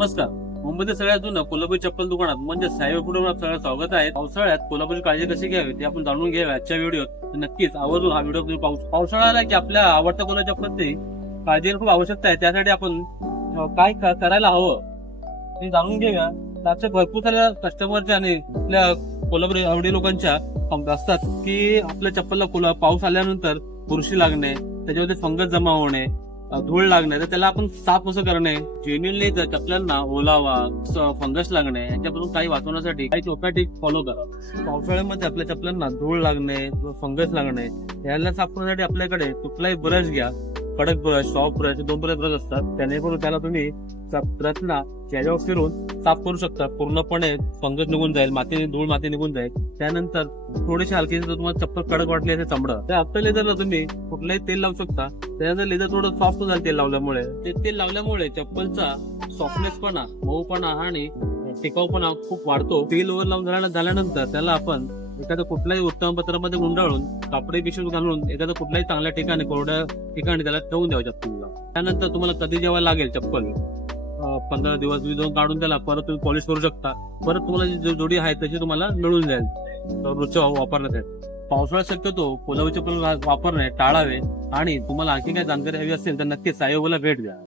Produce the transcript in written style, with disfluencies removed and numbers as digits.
नमस्कार. मुंबईतील सगळ्यात जुनं कोल्हापुरी चप्पल दुकानात म्हणजे साहेब फुटवर सगळं स्वागत आहे. पावसाळ्यात कोल्हापुरी काळजी कशी घ्यावी ते आपण जाणून घेऊया आजच्या व्हिडिओत. नक्कीच आवर्जून हा व्हिडिओ तुम्ही पावसाळा आला की आपल्या आवडत्या कोल्हाच्या चप्पलची काळजी खूप आवश्यकता आहे. त्यासाठी आपण काय करायला हवं ते जाणून घेऊया. त्याच्या भरपूर साऱ्या कस्टमरच्या आणि आपल्या कोल्हापुरी आवडी लोकांच्या असतात की आपल्या चप्पलला पाऊस आल्यानंतर बुरशी लागणे, त्याच्यामध्ये फंगस जमा होणे, धूळ लागणे, तर त्याला आपण साफ कसं करणे, जेन्युअनली चपल्यांना ओलावा, फंगस लागणे याच्यापासून काही वाचवण्यासाठी काही सोप्या टिप फॉलो करा. पावसाळ्यामध्ये आपल्या चपल्यांना धूळ लागणे, फंगस लागणे याला साफ करण्यासाठी आपल्याकडे कुठलाही ब्रश घ्या. कडक ब्रश, सॉफ्ट ब्रश, 2 ब्रश असतात. त्यानेकरून त्याला तुम्ही ब्रशना चेहऱ्यावर फिरून साफ करू शकता. पूर्णपणे फंगस निघून जाईल, धूळ माती निघून जाईल. त्यानंतर थोडीशी हलकी तुम्हाला चप्पल कडक वाटली असेल चमडं, तर आपल्या लेदरला तुम्ही कुठलाही तेल लावू शकता. त्यानंतर लेदर थोडं सॉफ्ट झालं तेल लावल्यामुळे. ते तेल लावल्यामुळे चप्पलचा सॉफ्टनेसपणा, मऊपणा आणि टिकाऊपणा खूप वाढतो. तेल वर लावून झाल्यानंतर त्याला आपण एखाद्या कुठल्याही उत्तमपत्रामध्ये गुंडाळून कापडी पिशवीत घालून एखाद्या कुठल्याही चांगल्या ठिकाणी, कोरड्या ठिकाणी त्याला ठेवून द्यावं चप्पलला. त्यानंतर तुम्हाला कधी जेव्हा लागेल चप्पल 15 दिवस 20 दिवस काढून त्याला परत तुम्ही पॉलिश करू शकता. परत तुम्हाला जी जोडी आहे तशी तुम्हाला मिळून जाईल रोजच्या वापरण्यात येईल. पावसाळ्यात शक्यतो कोल्हापुरी चप्पल वापरणे टाळावे. आणि तुम्हाला आणखी काही जानकारी हवी असेल तर नक्कीच साहेबाला भेट द्या.